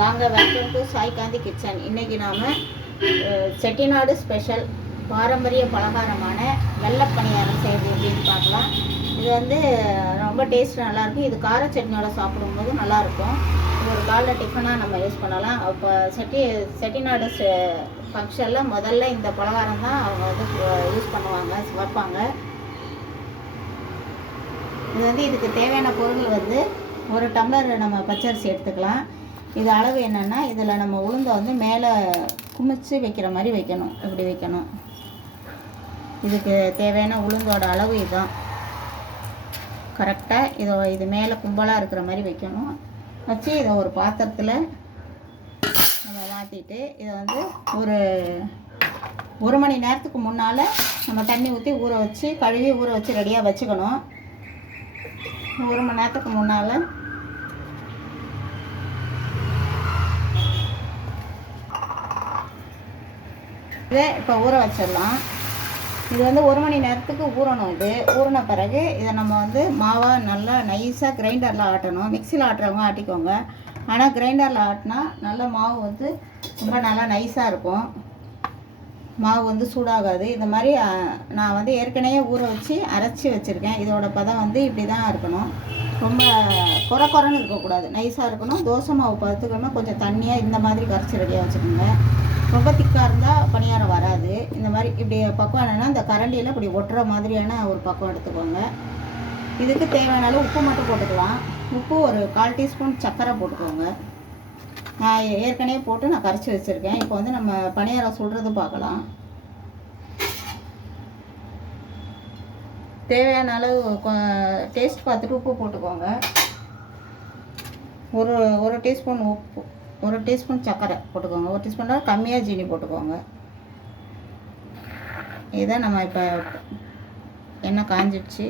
வாங்க welcome to Sai Gandhi kitchen. இன்னைக்கு நாம் செட்டிநாடு ஸ்பெஷல் பாரம்பரிய பலகாரமான வெள்ளை பணியாரம் செய்கிறது எப்படின்னு பார்க்கலாம். இது வந்து ரொம்ப டேஸ்ட் நல்லாயிருக்கும் இது கார சட்னியோட சாப்பிடும்போது நல்லாயிருக்கும் இது ஒரு காலைல டிஃபனாக நம்ம யூஸ் பண்ணலாம். அப்போ செட்டி செட்டிநாடு ஃபங்க்ஷனில் முதல்ல இந்த பலகாரம் தான் அவங்க வந்து யூஸ் பண்ணுவாங்க வைப்பாங்க. இது வந்து இதுக்கு தேவையான பொருள் வந்து ஒரு டம்ளர் நம்ம பச்சரிசி எடுத்துக்கலாம். இது அளவு என்னென்னா இதில் நம்ம உளுந்தை வந்து மேலே குமிச்சு வைக்கிற மாதிரி வைக்கணும். இப்படி வைக்கணும்? இதுக்கு தேவையான உளுந்தோட அளவு இதுதான். கரெக்டாக இதோ இது மேலே கும்பலாக இருக்கிற மாதிரி வைக்கணும். வச்சு இதை ஒரு பாத்திரத்தில் நம்ம மாற்றிட்டு இதை வந்து ஒரு ஒரு மணி நேரத்துக்கு முன்னால் நம்ம தண்ணி ஊற்றி ஊற வச்சு கழுவி ஊற வச்சு ரெடியாக வச்சுக்கணும். ஒரு மணி நேரத்துக்கு முன்னால் இதை இப்போ ஊற வச்சிடலாம். இது வந்து ஒரு மணி நேரத்துக்கு ஊறணும் இது. ஊறின பிறகு இதை நம்ம வந்து மாவாக நல்லா நைஸாக கிரைண்டரில் ஆட்டணும். மிக்சியில் ஆட்டுறவங்க ஆட்டிக்கோங்க. ஆனால் கிரைண்டரில் ஆட்டினா நல்ல மாவு வந்து ரொம்ப நல்லா நைஸாக இருக்கும். மாவு வந்து சூடாகாது. இந்த மாதிரி நான் வந்து ஏற்கனவே ஊற வச்சு அரைச்சி வச்சுருக்கேன். இதோட பதம் வந்து இப்படி தான் இருக்கணும். ரொம்ப குறை குறைன்னு இருக்கக்கூடாது. நைஸாக இருக்கணும். தோசை மாவு பார்த்துக்கணும் கொஞ்சம் தண்ணியாக இந்த மாதிரி கரைச்சி ரெடியாக வச்சுக்கோங்க. ரொம்ப திக்காக இருந்தால் பணியாரம் வராது. இந்த மாதிரி இப்படி பக்குவம் என்னென்னா இந்த கரண்டியில் இப்படி ஒட்டுற மாதிரியான ஒரு பக்குவம் எடுத்துக்கோங்க. இதுக்கு தேவையான அளவு உப்பு மட்டும் போட்டுக்கலாம். உப்பு ஒரு கால் டீஸ்பூன் சர்க்கரை போட்டுக்கோங்க. நான் ஏற்கனவே போட்டு நான் கரைச்சி வச்சுருக்கேன். இப்போ வந்து நம்ம பணியாரம் சொல்கிறது பார்க்கலாம். தேவையான அளவு டேஸ்ட் பார்த்துட்டு உப்பு போட்டுக்கோங்க. ஒரு ஒரு டீஸ்பூன் உப்பு. ஒரு டீஸ்பூன் சர்க்கரை போட்டுக்கோங்க. ஒரு டீஸ்பூன் கம்மியாக ஜீனி போட்டுக்கோங்க. இதை நம்ம இப்போ எண்ணெய் காஞ்சிடுச்சு.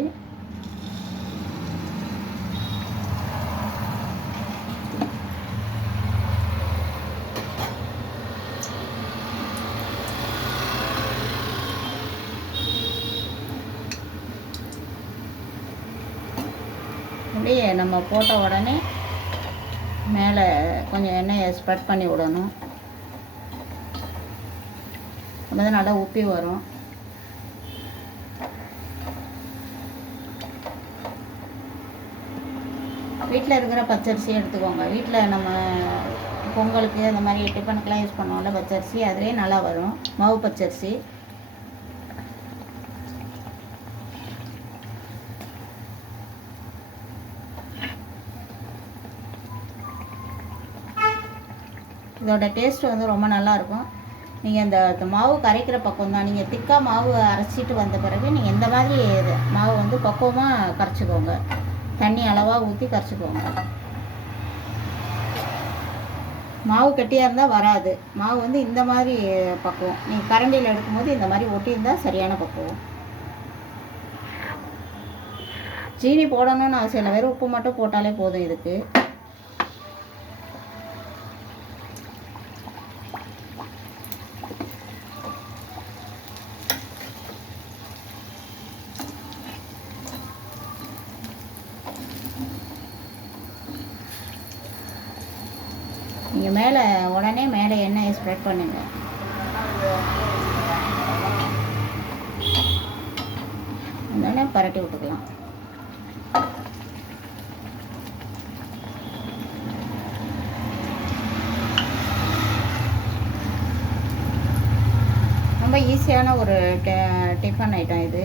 அப்படியே நம்ம போட்ட உடனே மேலே கொஞ்சம் எண்ணெயை ஸ்ப்ரெட் பண்ணி விடணும். அப்போ தான் நல்லா உப்பி வரும். வீட்டில் இருக்கிற பச்சரிசியை எடுத்துக்கோங்க. வீட்டில் நம்ம பொங்கலுக்கு அந்த மாதிரி டிஃபனுக்கெலாம் யூஸ் பண்ணுவோம்ல பச்சரிசி அதுலேயே நல்லா வரும். மாவு பச்சரிசி. இதோட டேஸ்ட் வந்து ரொம்ப நல்லாயிருக்கும். நீங்கள் இந்த மாவு கரைக்கிற பக்கம் தான். நீங்கள் திக்காக மாவு அரைச்சிட்டு வந்த பிறகு நீங்கள் இந்த மாதிரி இது மாவு வந்து பக்குவமாக கரைச்சிக்கோங்க. தண்ணி அளவாக ஊற்றி கரைச்சிக்கோங்க. மாவு கெட்டியாக இருந்தால் வராது. மாவு வந்து இந்த மாதிரி பக்குவம். நீங்கள் கரண்டியில் எடுக்கும்போது இந்த மாதிரி ஒட்டியிருந்தால் சரியான பக்குவம். ஜீனி போடணும்னு அவசியம் இல்லை. வெறும் உப்பு மட்டும் போட்டாலே போதும் இதுக்கு. மேலே உடனே மேலே எண்ணெயை ஸ்ப்ரெட் பண்ணுங்கள் உடனே பரட்டி விட்டுக்கலாம். ரொம்ப ஈஸியான ஒரு டிஃபன் ஐட்டம் இது.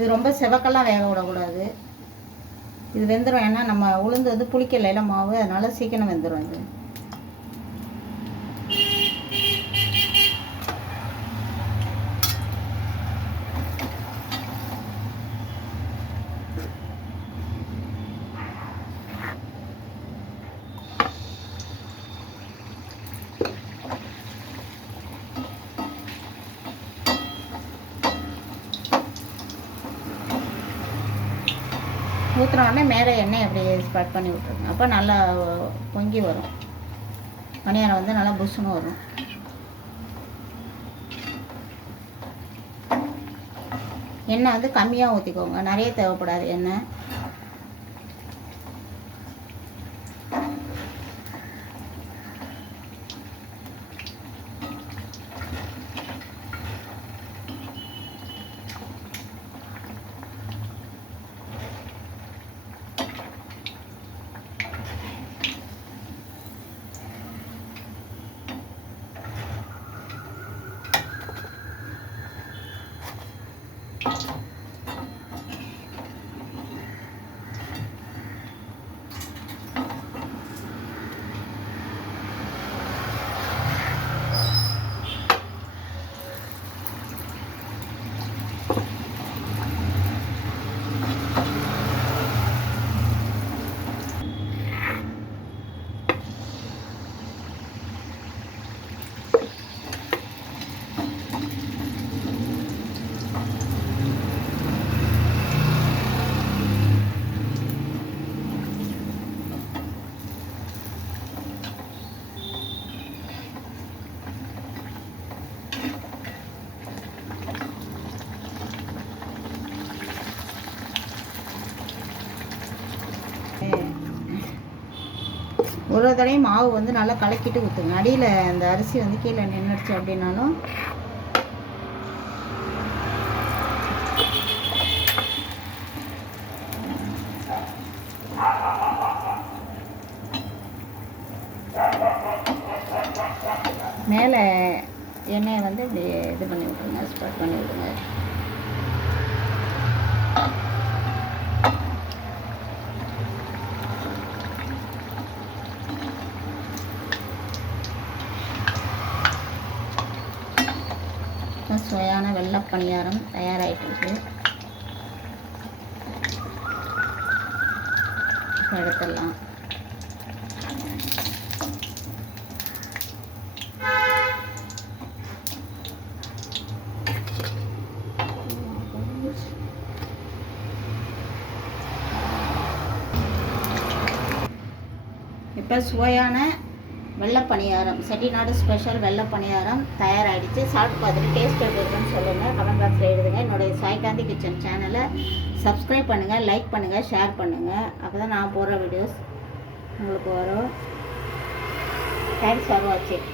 இது ரொம்ப செவக்கெல்லாம் வேக விடக்கூடாது. இது வெந்துடும் ஏன்னா நம்ம உளுந்து வந்து புளிக்கலையில மாவு அதனால் சீக்கிரம் வெந்துடும் இது. ஊற்றின உடனே மேலே எண்ணெய் அப்படியே ஸ்ப்ரெட் பண்ணி விட்ருங்க அப்போ நல்லா பொங்கி வரும். பணியாரம் வந்து நல்லா புஷ்ஷுன்னு வரும். எண்ணெய் வந்து கம்மியாக ஊற்றிக்கோங்க நிறைய தேவைப்படாது எண்ணெய். ஒரு ஒரு தடவையும் மாவு வந்து நல்லா கலக்கிட்டு ஊற்றுங்க அடியில் அந்த அரிசி வந்து கீழே நின்றுடுச்சு அப்படின்னாலும் மேலே எண்ணெயை வந்து இப்படி இது பண்ணி விட்ருங்க ஸ்ப்ரெட் பண்ணி விட்ருங்க இப்போ சுவையான வெள்ளை பணியாரம் தயாராகிட்டு இருக்கு எடுத்துடலாம். இப்போ சுவையான வெள்ளை பணியாரம் செட்டிநாடு ஸ்பெஷல் வெள்ளை பணியாரம் தயாராகிடுச்சு சாப்பிட்டு பார்த்துட்டு டேஸ்ட் எப்படி இருக்குன்னு சொல்லுங்கள் கமெண்ட் பாக்ஸில் எழுதுங்க. என்னுடைய சாய்காந்தி கிச்சன் சேனலை சப்ஸ்கிரைப் பண்ணுங்கள் லைக் பண்ணுங்கள் ஷேர் பண்ணுங்கள் அப்போ தான் நான் போடுற வீடியோஸ் உங்களுக்கு வரும். தேங்க்ஸ் ஃபார் வாட்சிங்